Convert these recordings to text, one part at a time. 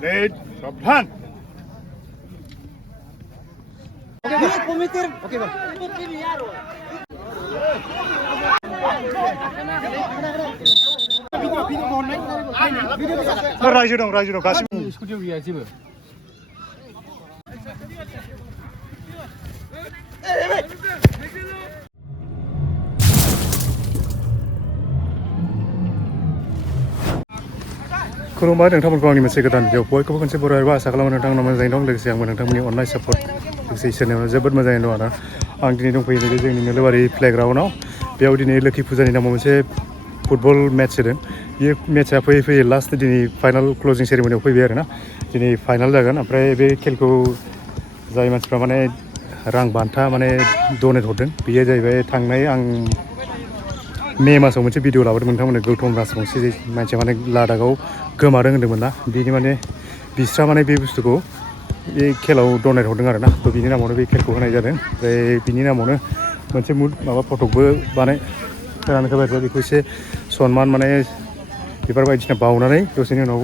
Plate সাবধান रायजो दं गासिबो स्कुटियाव गैया जेबो खुलुमबाय नोंथांमोनखौ आंनि मोनसे गोदान भिडिअ बयखौबो खनसे बर' रावआव आसा खालामो नोंथांमोना मोजाङै दं लोगोसे आंबो नोंथांमोननि अननाय सापर्ट लोगोसे इसोरनियाव जोबोद मोजाङै दं आरो आं दिनै दंफैयो नैबे जोंनि नोलोबारि प्लेग्राउन्डआव बेयाव दिनै लोखि फुजानि नामाव मोनसे फुटबल मेट्च होदों बे मेट्चआ फैयै लास्ट दिनै फाइनाल क्लजिं सेरेमनियाव फैबाय आरोना दिनै फाइनाल जागोन ओमफ्राय बे खेलखौ जाय मानसिफ्रा माने रां बान्था माने डनेट हरदों बेयो जाहैबाय थांनाय आं मे मासाव मोनसे भिडिअ लाबोदोंमोन नोंथांमोननो गौतम राजबंशी मानसिया माने लादाखआव गोमादों होन्दोंमोन ना बिनि माने बिस्रा माने बे बुस्थुखौ बे खेलाव डनेट हरदों आरोना थ' बिनि नामावनो बे खेलखौ होनाय जादों ओमफ्राय बिनि नामावनो मोनसे माबा फटकबो होनानै होबाय आरो बेखौ एसे सनमान माने बिबार बायदिसिना बावनानै दसेनि उनाव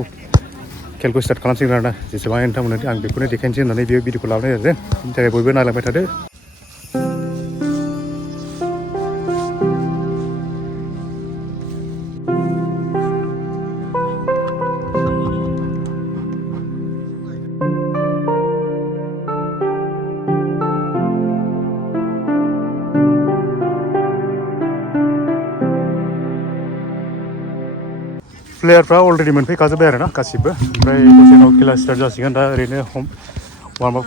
खेलखौ स्टार्ट खालामसिगोन आरोना जेसेबां नोंथांमोननो आं बेखौनो देखायनोसै होननानै बे भिडिअखौ लाबोनाय जादों बिनि थाखाय बयबो नायलांबाय थादो प्लेयारफ्रा अलरेडि मोनफैखाजोब्बाय आरोना गासिबो ओमफ्राय दसे उनाव खेला स्टार्ट जासिगोन दा ओरैनो वार्म आप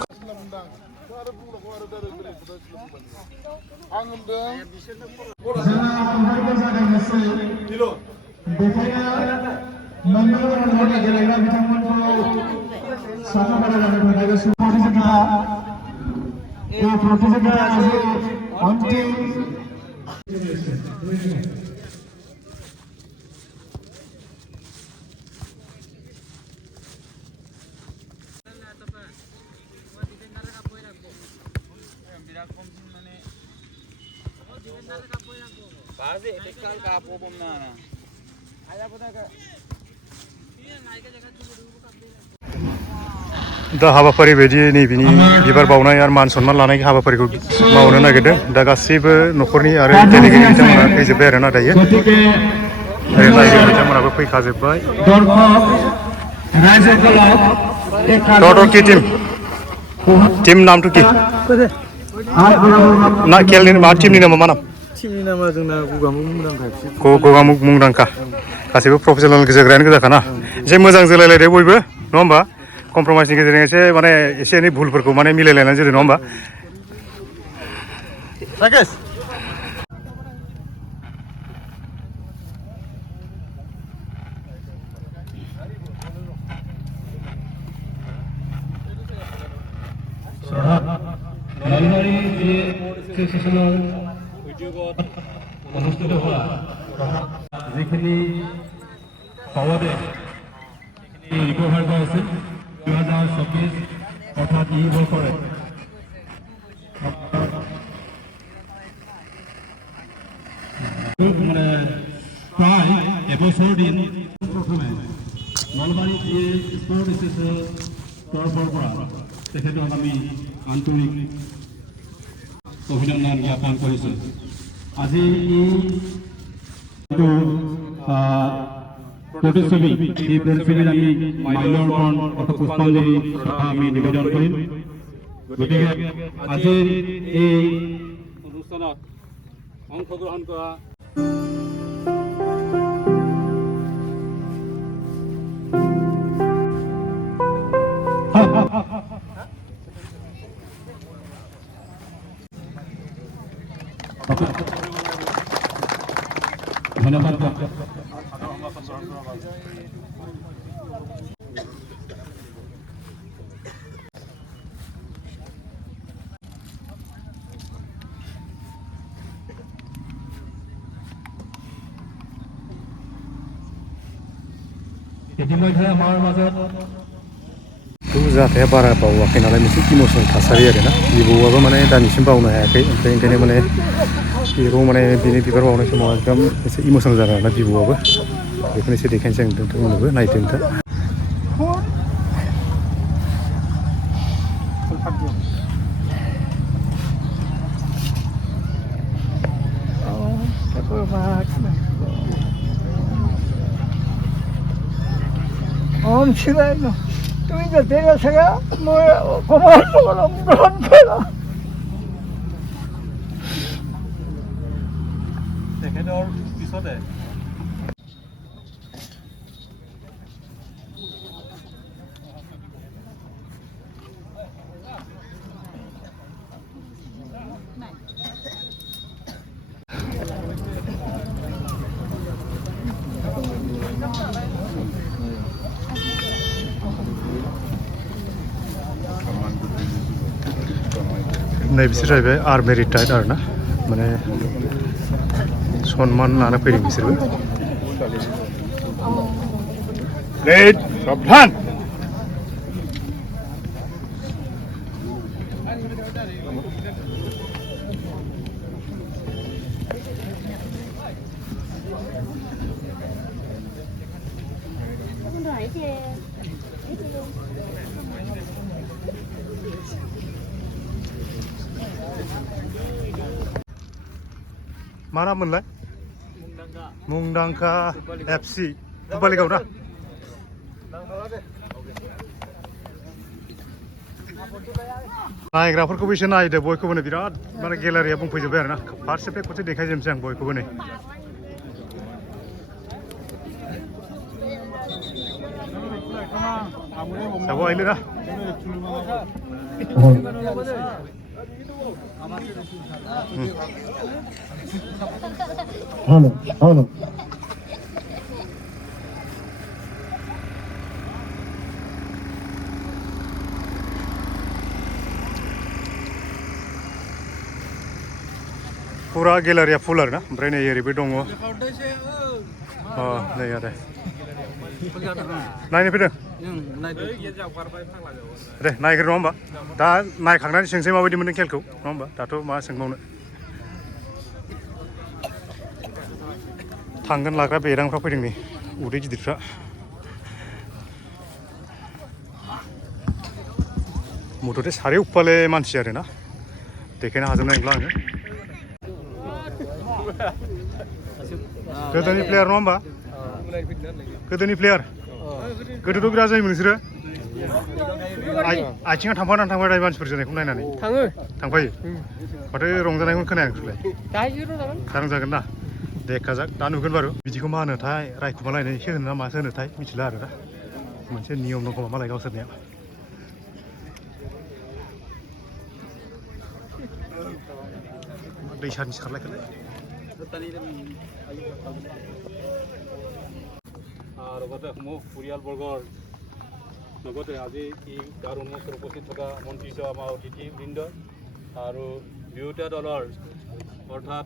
दा हाबाफारि बायदि नैबेनि बिबार बावनाय आरो मान सनमान लानाय हाबाफारिखौ मावनो नागिरदों दा गासैबो न'खरनि आरो गेलेगिरि बिथांमोना फैजोब्बाय आरोना दायो नायगिरि बिथांमोनाबो फैखाजोब्बाय टीम नाम तो की ना खेलनि मा टीमनि नामा मा नाम टीमनि नामा जोंना गगामुग मुंदांखा गासैबो प्रफेसनेल जोग्रायानो गोजाखा ना एसे मोजां जोलायलायदो बयबो नङा होमबा कमप्रमाइसनि गेजेरजों एसे माने एसे एनै भुलफोरखौ माने मिलायलायनानै जोदो नङा होमबा राकेश যিখিনি পাৱাৰে ৰিকভাৰ কৰা আছিল 2024 অৰ্থাৎ এই বছৰে মানে প্ৰায় এবছৰ দিন প্ৰথমে নলবাৰী স্পৰ্ট এছ'চিয়েশ্যনৰ তৰফৰ পৰা তেখেতক আমি আন্তৰিক অভিনন্দন জ্ঞাপন কৰিছোঁ আজি প্ৰতিচ্ছবি এই প্ৰতিচ্ছবিত আমি মাল্যাৰ্পণ অথবা পুষ্পাঞ্জলি আমি নিবেদন কৰিম গতিকে আজিৰ এই অনুষ্ঠানত অংশগ্ৰহণ কৰা ধন্যবাদ ইতিমধ্যে আমাৰ মাজত जाथाया बारा बावाखै नालाय मोनसे इमोसनेल थासारि आरोना बिबौआबो माने दानिसिम बावनो हायाखै ओमफ्राय ओंखायनो माने बेखौ माने बिनि बिबार बावनाय समाव एकदम एसे इमोसनेल जादों आरोना बिबौआबो बेखौनो एसे देखायनोसै आं नोंथांमोननोबो नायदो नोंथां ছিলাই না তুমি যেতে গেছে মই অকমান অলপ গ্ৰহণ কৰা তেখেতৰ পিছতে नै बिसोर जाहैबाय आर्मि रिटायार्ड आरोना माने सनमान लाना फैदों बिसोरबो लेट साबधान मा नाम मोनलाय मुंदांखा एफसि भुपालिगाव ना नायग्राफोरखौबो एसे नायदो बयखौबो नै बिराद माने गेलारिया बुंफैजोब्बाय आरोना फारसेनिफ्राय खनसे देखायजोबनोसै आं बयखौबो नै साबो आइले ना হলো फुरा गेलारिया फुल आरोना ओमफ्राय नै ओरैबो दङ नै आरो नायनो फैदों दे नायग्रो नङा होमबा दा नायखांनानै सोंसै माबायदि मोनदों खेलखौ नङा होमबा दाथ' मा सोंबावनो थांगोन लाग्रा बेरांफ्रा फैदों नै उदै गिदिरफ्रा मथथे सारिउफाले मानसि आरोना देखायनो हाजोबनाय नंला आङो गोदोनि प्लेयार नङा होमबा गोदोनि प्लेयार गोदोथ' बिराद जायोमोन नोंसोरो आथिङा थांफानानै थांबाय थायो मानसिफोर जोनायखौ नायनानै थांफायो माथो रंजानायखौनो खोनाया नोंसोरलाय जागोन ना देखाजाक दा नुगोन बारु बिदिखौ मा होनोथाय रायखुमालायनायसो होनो ना मासो होनोथाय मिथिला आरो दा मोनसे नियम दं खोमा मालाय गावसोरनिया दै सानि सारलायखोलाय और লগতে সমূহ পৰিয়ালবৰ্গৰ লগতে আজি এই গাঁৱৰ উন্মুক্ত উপস্থিত থকা মন্ত্ৰী সহ আমাৰ অতিথিবৃন্দ আৰু দুয়োটা দলৰ অৰ্থাৎ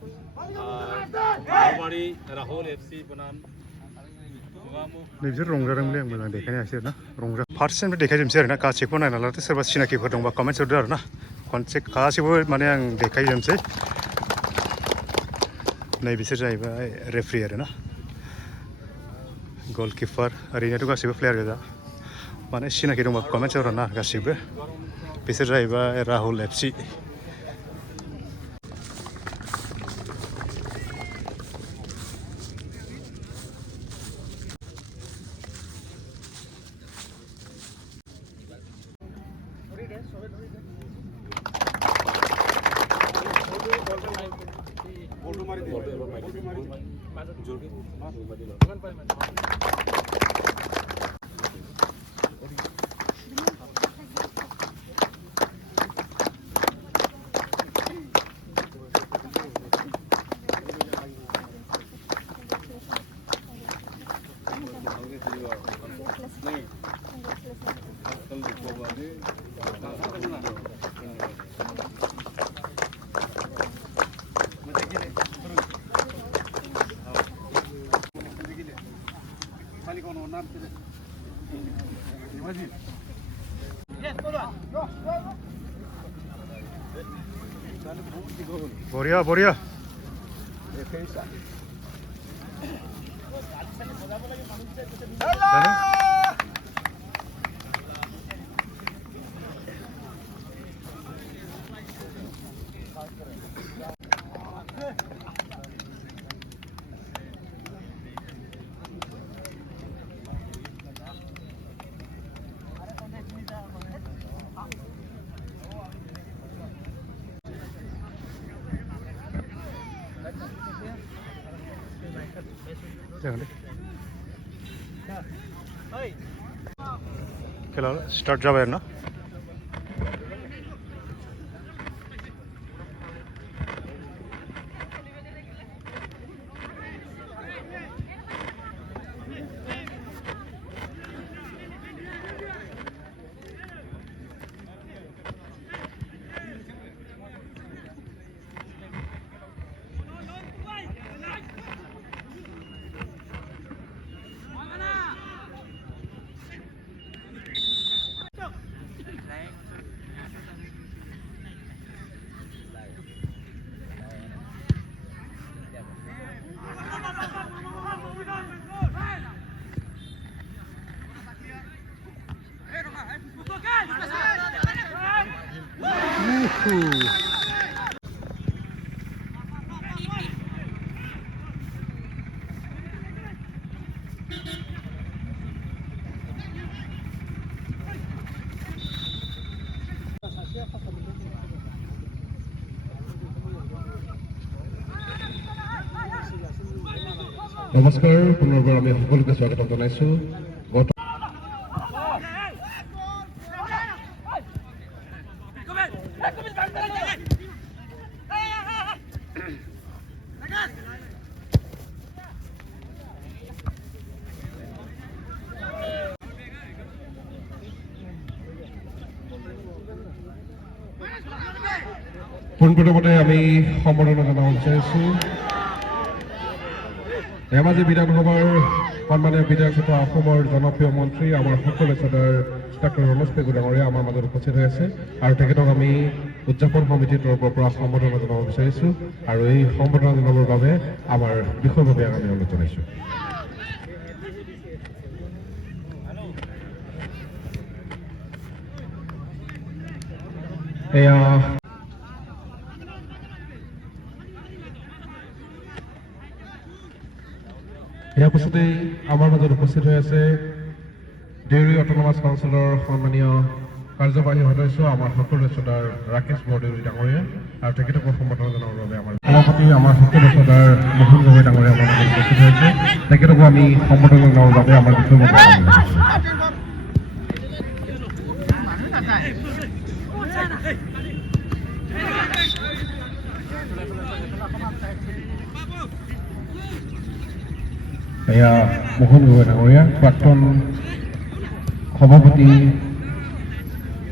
নলবাৰী ৰাহুল এফচি বনাম बिसोर रंजादोंमोनलै आं मोजां देखायनायासै आरोना रंजा फार्स्टनिफ्राय देखायजोबनोसै आरोना गासैखौबो नायना लादो सोरबा सिनाकिफोर दंबा कमेन्ट्स हरदो आरोना खनसे गासैबो माने आं देखायजोबनोसै नै बिसोर जाहैबाय रेफ्रि आरोना गलकिपार ओरैनोथ' गासैबो प्लेयार गोजा माने सिनाकि दंबा कमेन्ट्स हरना गासैबो बिसोर जाहैबाय राहुल एफसि बढिया बढिया जागोन दे खेला स्टार्ट जाबाय आरो ना নমস্কাৰ পুনৰবাৰ আমি সকলোকে স্বাগতম জনাইছো পোনপ্ৰথমতে আমি সম্বৰ্ধনা জনাব বিচাৰিছো ধেমাজি বিধানসভাৰ সন্মানীয় বিধায়ক তথা অসমৰ জনপ্ৰিয় মন্ত্ৰী আমাৰ সকলো সদৰ ডক্টৰ ৰমেশ পেগু ডাঙৰীয়া আমাৰ মাজত উপস্থিত হৈ আছে আৰু তেখেতক আমি উদযাপন সমিতিৰ তৰফৰ পৰা সম্বৰ্ধনা জনাব বিচাৰিছো আৰু এই সম্বৰ্ধনা জনাবৰ বাবে আমাৰ বিষয়ববীয়াক আমি অনুৰোধ জনাইছো এয়া ইয়াৰ পাছতে আমাৰ মাজত উপস্থিত হৈ আছে দেউৰী অট'নমাছ কাউন্সিলৰ সন্মানীয় কাৰ্যবাহী সদস্য আমাৰ সকলো সদস্যৰ ৰাকেশ বৰদেউৰী ডাঙৰীয়া আৰু তেখেতক সম্বৰ্ধনা জনাবৰ বাবে আমাৰ সভাপতি আমাৰ সকলো সদস্যৰ মোহন গগৈ ডাঙৰীয়া আমাৰ মাজত উপস্থিত হৈছে তেখেতকো আমি সম্বৰ্ধনা জনাবৰ বাবে আমাৰ বিষয়ববীয়াক এয়া মোহন গগৈ ডাঙৰীয়া প্ৰাক্তন সভাপতি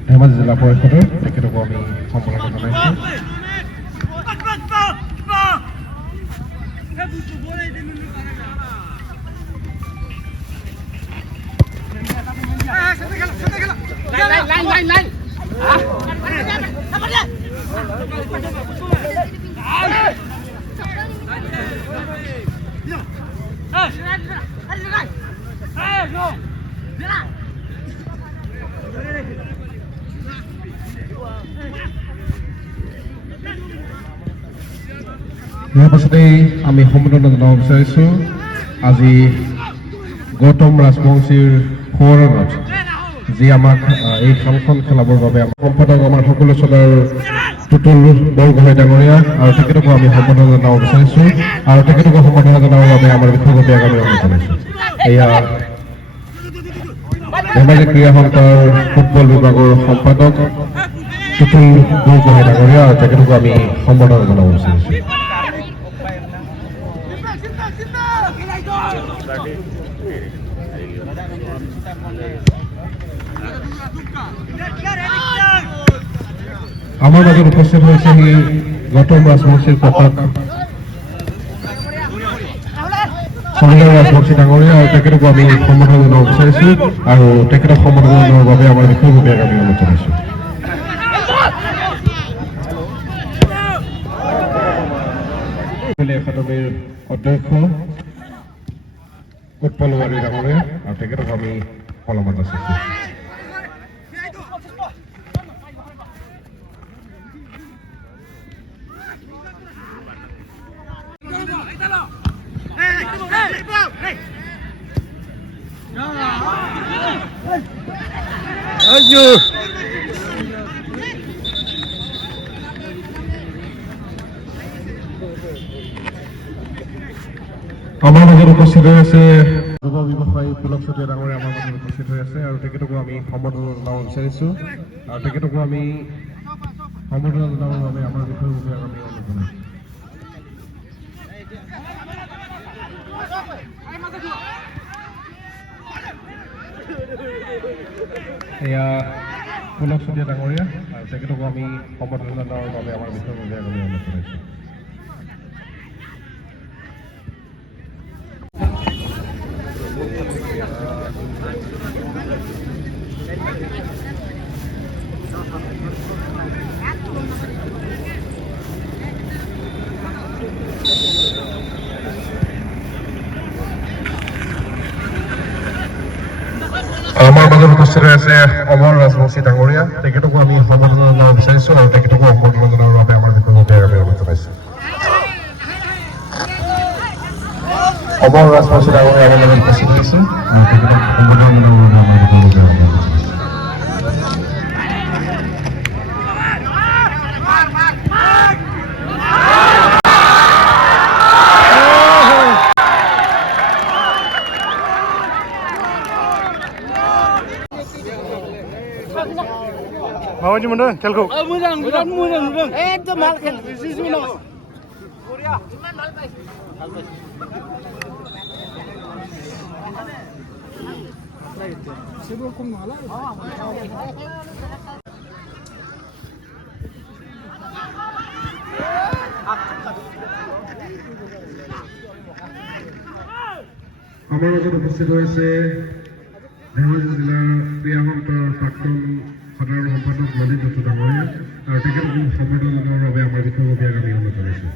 ধেমাজি জিলা পৰিষদৰ তেখেতকো আমি সম্বৰ্ধনা জনাইছোঁ ইয়াৰ পাছতেই আমি সম্বৰ্ধনা জনাব বিচাৰিছোঁ আজি গৌতম ৰাজবংশীৰ সোঁৱৰণত যি আমাক এই খেলখন খেলাবৰ বাবে সম্পাদক আমাৰ সকলো চলাৰ টুটুল বৰগোহাঁই ডাঙৰীয়া আৰু তেখেতকো আমি সম্বৰ্ধনা জনাব বিচাৰিছোঁ আৰু তেখেতকো সম্বৰ্ধনা জনাবৰ বাবে আমাৰ বিষয়ববীয়াক আমি অনুৰোধ জনাইছোঁ এয়া ধেমাজি ক্ৰীড়া সংঘৰ ফুটবল বিভাগৰ সম্পাদক টুটুল বৰগোহাঁই ডাঙৰীয়া আৰু তেখেতকো আমি সম্বৰ্ধনা জনাব বিচাৰিছোঁ আমাৰ মাজত উপস্থিত হৈছেহি গৌতম ৰাজবংশীৰ ককাক সঞ্জয় ৰাজবংশী ডাঙৰীয়া আৰু তেখেতকো আমি সম্বৰ্ধনা জনাব বিচাৰিছোঁ আৰু তেখেতক সম্বৰ্ধনা জনোৱাৰ বাবে আমাৰ বিষয়ববীয়াক আমি অনুৰোধ জনাইছোঁ একাডেমীৰ অধ্যক্ষ উৎপল ৱাৰী ডাঙৰীয়া আৰু তেখেতক আমি সন্মান যাচিছোঁ আমাৰ মাজত উপস্থিত হৈ আছে যুৱ ব্যৱসায়ী পুলক চুতীয়া ডাঙৰীয়া আমাৰ মাজত উপস্থিত হৈ আছে আৰু তেখেতকো আমি সম্বৰ্ধনা জনাব বিচাৰিছোঁ আৰু তেখেতকো আমি সম্বৰ্ধনা জনাবৰ বাবে আমাৰ বিষয়ববীয়াক আমি অনুৰোধ জনাইছোঁ। এয়া পুলক চুতীয়া ডাঙৰীয়া আৰু তেখেতকো আমি সম্বৰ্ধনা জনাবৰ বাবে আমাৰ বিষয়ববীয়াক আমি অনুৰোধ জনাইছোঁ। আমাৰ মাজত উপস্থিত হৈ আছে অমৰ ৰাজবংশী ডাঙৰীয়া তেখেতকো আমি সম্বৰ্ধনা জনাব বিচাৰিছোঁ আৰু তেখেতকো সম্বৰ্ধনা জনাবৰ বাবে আমাৰ বিষয়ববীয়াক আমি অনুৰোধ জনাইছোঁ। অমৰ ৰাজবংশী ডাঙৰীয়া আমাৰ মাজত উপস্থিত হৈছে আৰু তেখেতক সম্বৰ্ধনা জনাবৰ বাবে আমাৰ বিষয়ববীয়াক আমি অনুৰোধ জনাইছোঁ। माबायदि मोनदों खेलखौ? मोजां बिराद मोजां नुदों एकदम माल खेल जिजुनाव बरिया सेबो खम नङाला আমাৰ মাজত উপস্থিত হৈছে ধেমাজি জিলাৰ ক্ৰীড়া সন্থাৰ প্ৰাক্তন সাধাৰণ সম্পাদক ললিত দত্ত ডাঙৰীয়া আৰু তেখেতকো সম্বৰ্ধনা জনাবৰ বাবে আমাৰ বিষয়ববীয়াক আমি অনুৰোধ জনাইছোঁ।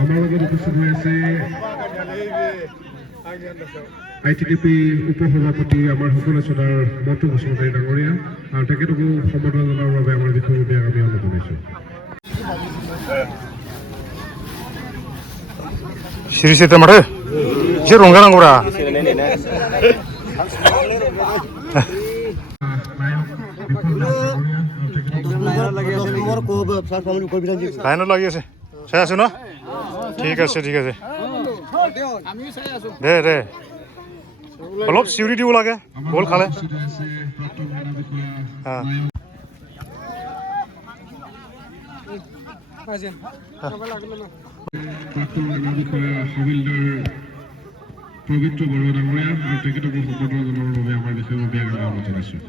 আমাৰ লগত উপস্থিত হৈ আছে ITDP উপসভাপতি আমাৰ সকলো চোদাৰ মতো বসুমতাৰী ডাঙৰীয়া আৰু তেখেতকো সম্বৰ্ধনা জনাবৰ বাবে আমাৰ বিষয়ববীয়াক আমি অনুৰোধ জনাইছোঁ। सिरि सिरि माथो एसे रंजानांगौब्रा লাইনত লাগি আছে চাই আছো ন ঠিক আছে দে দে অলপ চিউৰি দিব লাগে গ'ল খালে পবিত্ৰ বৰুৱা ডাঙৰীয়া আৰু তেখেতকো সম্বৰ্ধনা জনাবৰ বাবে আমাৰ বিষয়ববীয়াক আমি অনুৰোধ জনাইছোঁ।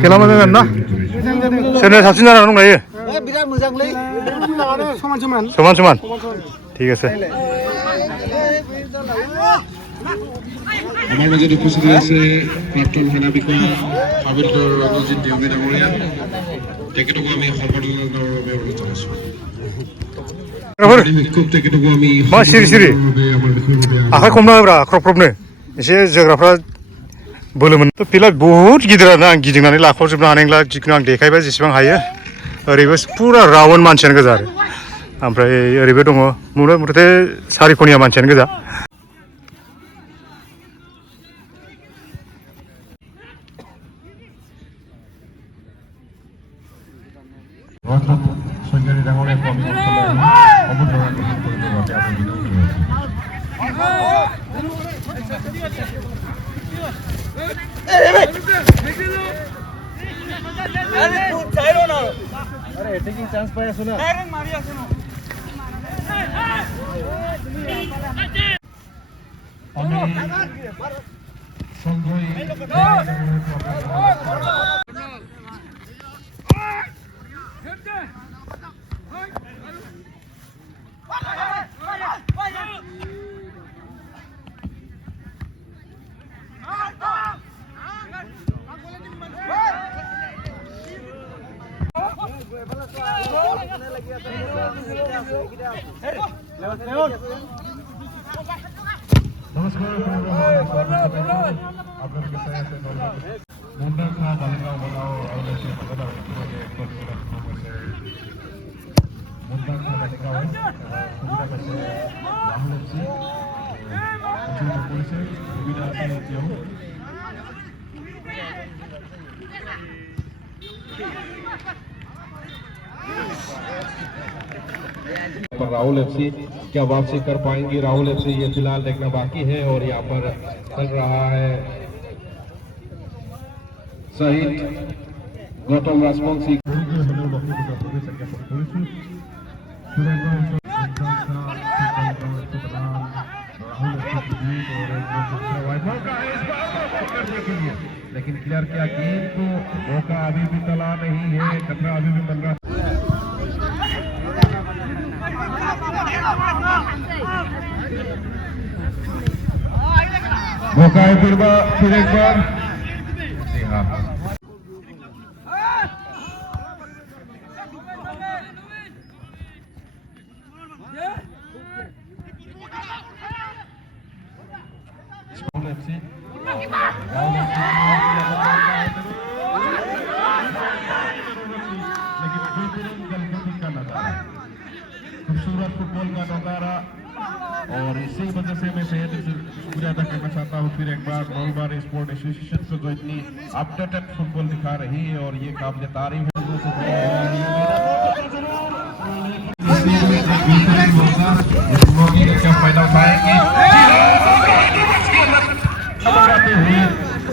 खेला मोजां ना सोरनो साबसिन जानानै दं दायो बिराद मोजांलै समान समान समान समान ঠিক আছে আমাৰ মাজত উপস্থিত আছে প্ৰাক্তন সেনা বিষয়া হাবিলদাৰ ৰঞ্জিত দেউৰী ডাঙৰীয়া তেখেতকো আমি সম্বৰ্ধনা জনাবৰ বাবে অনুৰোধ জনাইছোঁ। তেখেতকো আমি मा सिरि सिरि আমাৰ বিষয়ববীয়াক आखाइ खमनाब्रा ख्रब ख्रबनो एसे जोग्राफ्रा बोलो मोन फिल्डआ बहुत गिदिर आरोना आं गिदिंनानै लाख'जोबनो हानाय नंला जिखुनु आं देखायबाय जेसेबां हायो ओरैबो पुरा राउन्ड मानसियानो गोजा आरो ओमफ्राय ओरैबो दङ मुथते सारिख'निया मानसियानो गोजा সঞ্জয় ডাঙৰীয়া সম্বৰ্ধনা গ্ৰহণ কৰিবৰ বাবে আমি বিনম্ৰ জনাইছোঁ। চান্স পাই আছো না নমস্কাৰ আপোনালোকে চাই আছে Mundankha Malingaon Banao Raul FC together sebagai klub sudah nomor Mundankha Malingaon sudah kasih Raul FC sudah polisi sudah jauh पर राहुल एफसी क्या वापसी कर पाएंगी राहुल एफसी ये फिलहाल देखना बाकी है और यहाँ पर चल रहा है शहीद गौतम राजवंशी लेकिन क्लियर किया गेंद को मौका अभी भी मिला नहीं है खतरा अभी भी बन रहा मौका है फिर एक बार जी हाँ खूबसूरत फुटबॉल का नजारा और इसी वजह से मैं शुक्रिया अदा करना चाहता हूँ फिर एक बार नौलबार स्पोर्ट एसोसिएशन को जो इतनी अपडेटेड फुटबॉल दिखा रही है और ये काबिल तारीफ है क्या फायदा उठाएंगे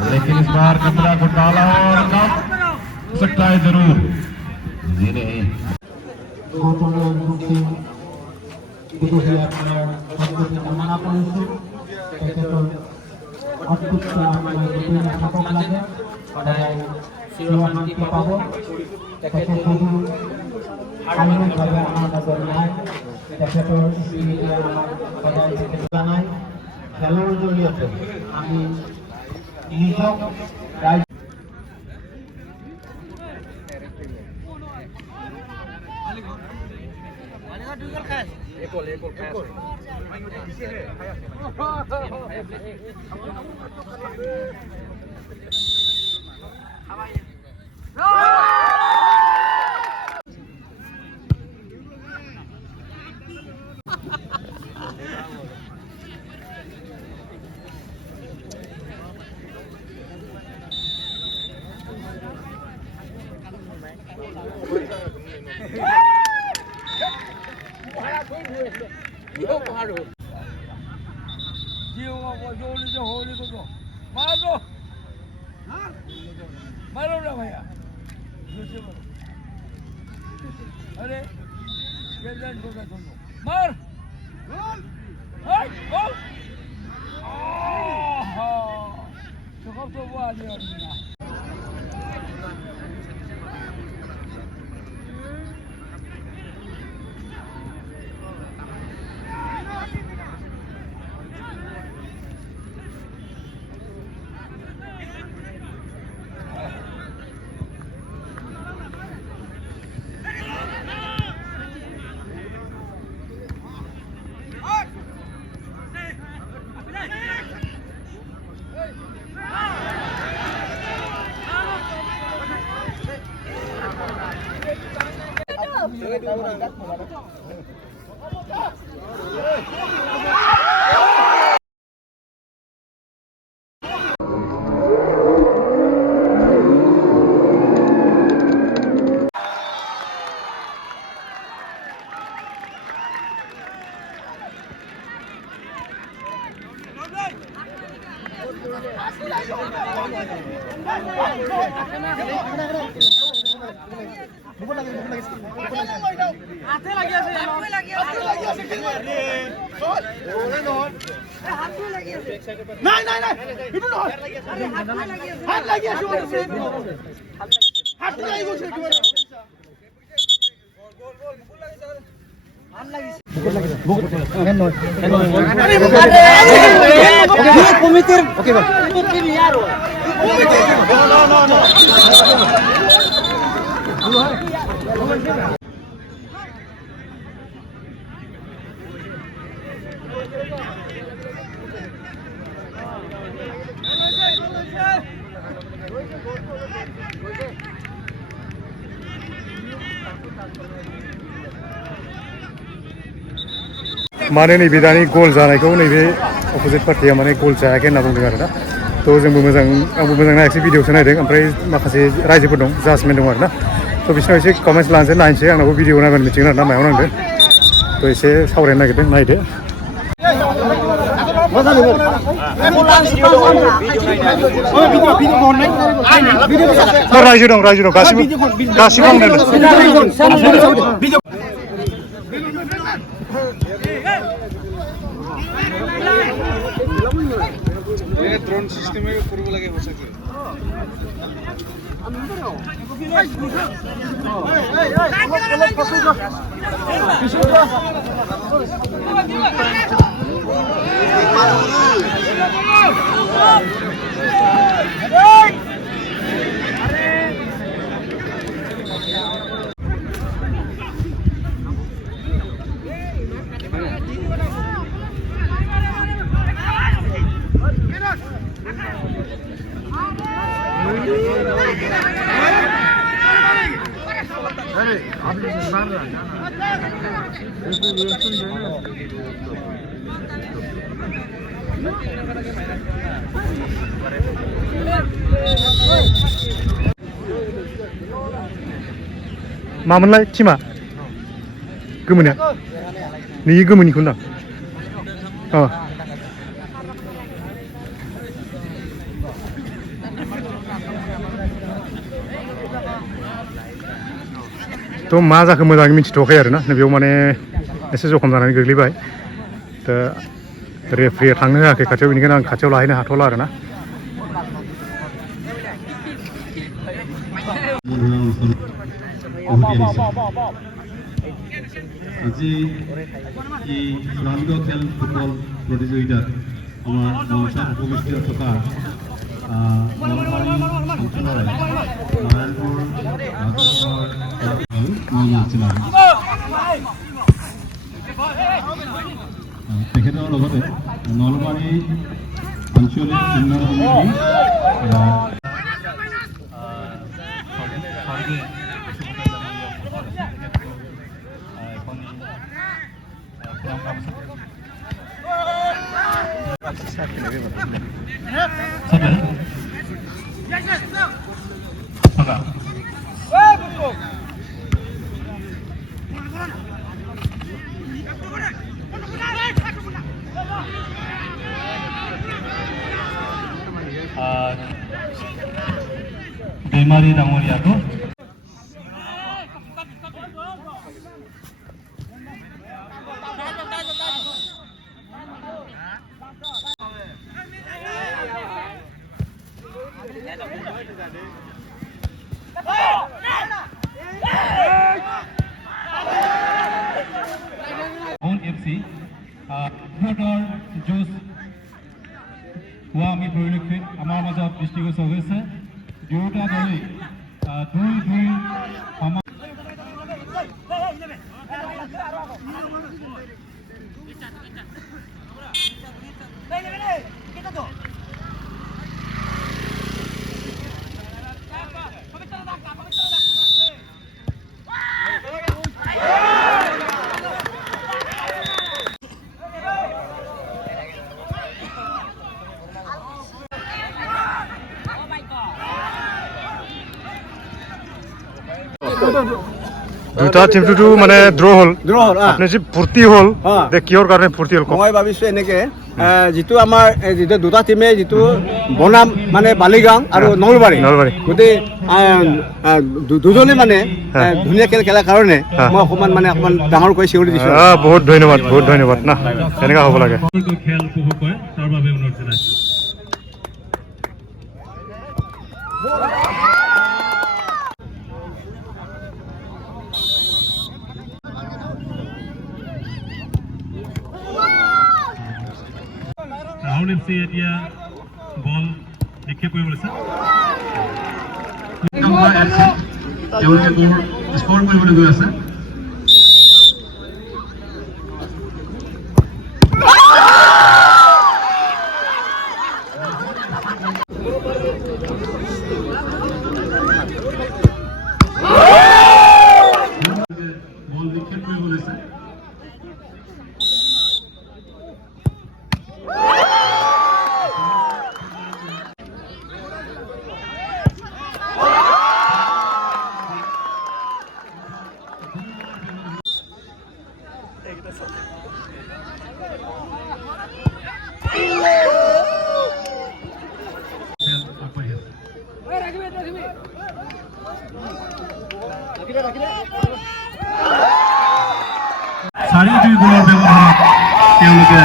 लेकिन इस बार कतरा को डाला और कम सकता है जरूर जी नहीं খেলোয়াড় জড়িয়েছে আমি নিজক রাইট मारो ना भैया अरे मार तो वो आ गया माने नैबे दानि गल जानायखौ नैबे अपोजिट पार्टिया माने गल जायाखै होनना बुंदों आरोना थ' जोंबो मोजां आंबो मोजां नायाखिसै भिडिअसो नायदों ओमफ्राय माखासे रायजोफोर दं जाजमेन्ट दं आरोना थ' बिसोरनाव एसे कमेन्ट्स लानोसै नायनोसै आंनावबो भिडिअ नायबानो मिथिगोन आरोना मायाव नांदों थ' एसे सावरायनो नागिरदों नायदो रायजो दं गासिबो ड्रोन सिस्टम करब लगे सके मामोनलाय टिमा गोमोनिया नैयो गोमोनिखौ होनदां थ' मा जाखो मोजाङै मिथिथ'वाखै आरोना बेयाव माने एसे जखम जानानै गोग्लैबाय दा रेफ्रिया थांनो होआखै खाथियाव बेनिखायनो आं खाथियाव लाहैनो हाथ'ला आरोना আজি এই চূড়ান্ত খেল ফুটবল প্ৰতিযোগিতাত আমাৰ মঞ্চত উপৱিষ্ট থকা নলবাৰী অঞ্চলৰ নাৰায়ণপুৰ তেখেতৰ লগতে নলবাৰী আঞ্চলিক উন্নয়ন সমিতি दैमारी डाঙरियाको এফচি সিহঁতৰ যুঁজ হোৱা আমি পৰিলক্ষিত আমাৰ মাজত দৃষ্টিগোচৰ হৈছে দুয়োটা দলেই দুই দুটা টিমটোতো মানে ড্ৰ হ'ল আপুনি যি ফূৰ্তি হ'ল কিহৰ কাৰণে ফূৰ্তি হ'ল মই ভাবিছোঁ এনেকৈ যিটো আমাৰ যিটো দুটা টিমে যিটো বনাম মানে বালিগাঁও আৰু নলবাৰী গোটেই দুজনে মানে ধুনীয়া খেল খেলাৰ কাৰণে মই অকণমান ডাঙৰকৈ চিঞৰি দিছোঁ বহুত ধন্যবাদ না তেনেকুৱা হ'ব লাগে খেল উপভোগ কৰে তাৰ বাবে অনুৰোধ জনাইছোঁ ৰাহুল এফচি এতিয়া বল নিক্ষেপ কৰিব লৈছে তেওঁলোকে গ'ল স্ক'ৰ কৰিবলৈ গৈ আছে বল নিক্ষেপ কৰিব লৈছে 4-2 গোলৰ ব্যৱধানত তেওঁলোকে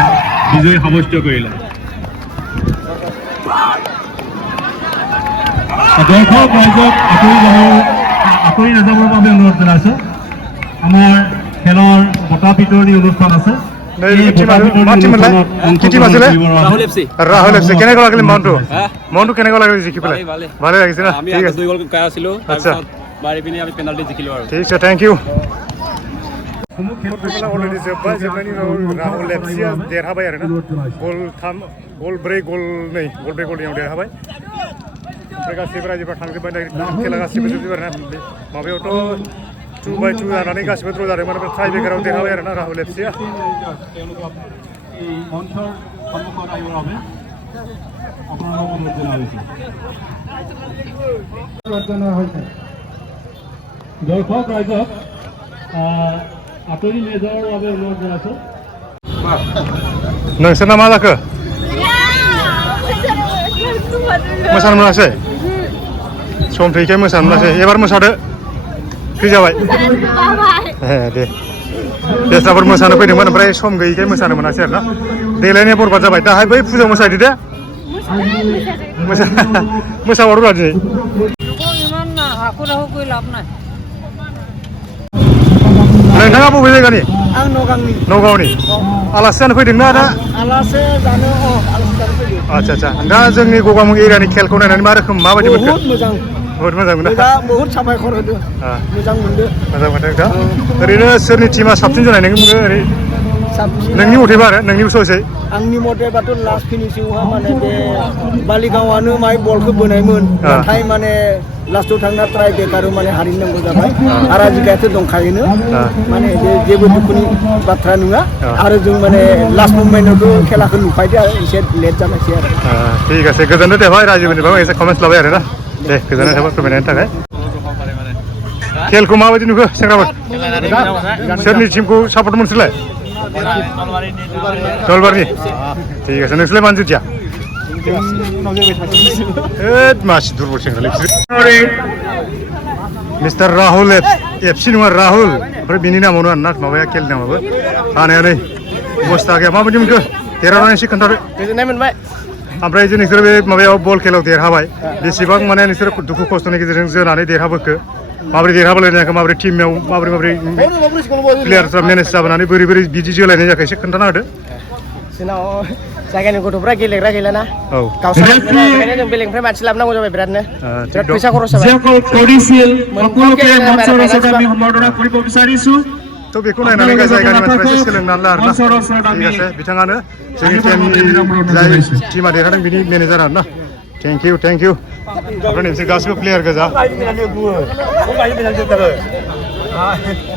বিজয় সাব্যস্ত কৰিলে। দৰ্শক ৰাইজক আঁতৰি নাযাবৰ বাবে অনুৰোধ জনাইছোঁ। আমাৰ খেলৰ বঁটা বিতৰণী অনুষ্ঠান আছে। ৰাহুল এফ চি কেনেকুৱা লাগিলে মনটো কেনেকুৱা লাগিলে জিকি পেলাই? ভালে লাগিছে না? আমি 2 গ'ল কাই আছিলোঁ, তাৰপিছত মাৰি পিনি আমি পেনাল্টি জিকিলোঁ আৰু। ঠিক আছে, থেংক ইউ। অলৰেডি जोबनायनि उनाव राहुल एफ सीआ देरहाबाय आरोना गल 3 गल 4 गलनियाव देरहाबाय। ओमफ्राय गासैबो रायजोफ्रा थांजोब्बाय, खेला गासैबो जोबजोब्बाय आरोना माबायावथ' 2-2 जानानै गासैबो द्र' जादोंमोन। ओमफ्राय टाइ ब्रेकाराव देरहाबाय आरोना राहुल एफ सीआ। মঞ্চৰ সন্মুখত আহিবৰ বাবে আপোনালোকক অনুৰোধ জনাইছোঁ। দৰ্শক ৰাইজক আঁতৰি নাযাবৰ বাবে অনুৰোধ জনাইছোঁ। नोंसोरना मा जाखो? मोसानो मोनासै? सम थैखाय मोसानो मोनासै। एबार मोसादो। फ्रि जाबाय? दे बेस्राफोर मोसानो फैदोंमोन, ओमफ्राय सम गैयैखाय मोसानो मोनासै आरोना। देलायनाया बरबाद जाबाय। दाहाय बै फुजायाव मोसाहैदो दे। मोसाबावदो रा दिनै। नोंथाङा बबे जायगानि? आं नगांनि। नगावनि। आलासि जानो फैदोंना दा? आलासि जानो फैदों। आচ্ছা दा जोंनि गगामुग एरियानि खेलखौ नायनानै मा रोखोम माबायदि मोनखो? बहुत मोजां। बहुत मोजां मोनो। बहुत साबायखर होदो। मोजां मोनदो। मोजां मोनदों दा? ओरैनो सोरनि टिमा साबसिन जानाय नों ओरै साबसिन नोंनि मथेबा आरो नोंनि ससै? आंनि मथेबाथ' लास्ट फिनिशिंआवहा माने बे बालिगावआनो माय बलखौ बोनायमोन, नाथाय माने लास्टआव थांना ट्राइ बेकाराव माने हारिनांगौ जाबाय। आरो आजिखालिथ' दंखायोनो, माने जेबो दुखुनि बाथ्रा नङा। आरो जों माने लास्ट मुभमेन्टआवथ' खेलाखौ नुफायदो आरो एसे लेट जानायसै आरो। ঠিক আছে, गोजोननाय थाबाय रायजोफोरनिफ्राय एसे कमेन्ट्स लाबाय आरोना। दे गोजोननाय थाबाय फोरमायनायनि थाखाय। खेलखौ माबायदि नुखो सेंग्राफोर? सोरनि टिमखौ सापर्ट मोनसोलाय? नलबारिनि। ঠিক আছে, नोंसोरलाय मानो जितिया? मासि दुरबल सेंग्रालै बिसोरो। मिस्टार राहुल एफसि नङा राहुल, ओमफ्राय बिनि नामावनो आरोना माबाया खेलनि नामाबो हानाया नै अबस्था गैया। माबायदि मोनखो? देरहानानै एसे खोन्थादो। गोजोननाय मोनबाय। ओमफ्राय जे नोंसोर बे माबायाव बल खेलायाव देरहाबाय, बेसेबां माने नोंसोर दुखु खस्थ'नि गेजेरजों जोनानै देरहाबोखो? माबोरै देरहाबोलायनाय जाखो? माबोरै टिमाव माबोरै प्लेयारफ्रा मेनेज जाबोनानै बोरै बिदि जोलायनाय जाखो एसे खोन्थाना होदो। जोंनाव जायगानि गथ'फ्रा गेलेग्रा गैलाना, गावसोर जों बेलेगनिफ्राय मानसि लाबोनांगौ जाबाय बिरादनो। बिराद फैसा खरस जाबाय। थ' बेखौ नायनानै जायगानि मानसिफ्रा एसे सोलोंनानै ला आरोना। ঠিক আছে, बिथाङानो जोंनि टिमनि जाय टिमा देरहादों बिनि मेनेजार आरोना। थेंक इउ ओमफ्राय नोंसोर गासिबो प्लेयार गोजा।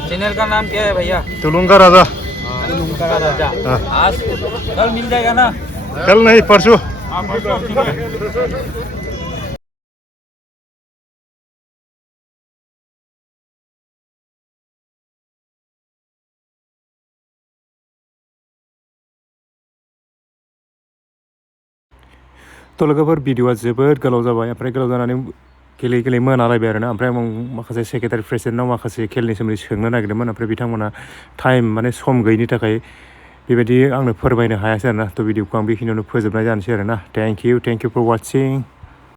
चैनल का नाम क्या है भैया? तुलुंगा राजा। तुलुंगा राजा। आज कल मिल जाएगा ना? कल नहीं, परसों। थ' लोगोफोर भिडिअआ जोबोद गोलाव जाबाय, ओमफ्राय गोलाव जानानै गेले मोनालायबाय आरोना। ओमफ्राय आं माखासे सेक्रेटारि प्रेसिडेन्टनाव माखासे खेलनि सोमोन्दै सोंनो नागिरदोंमोन, ओमफ्राय बिथांमोना टाइम माने सम गैयिनि थाखाय बेबायदि आंनो फोरमायनो हायासै आरोना। थ' भिडिअखौ आं बेखिनियावनो फोजोबनाय जानोसै आरोना। Thank you for वाचिं।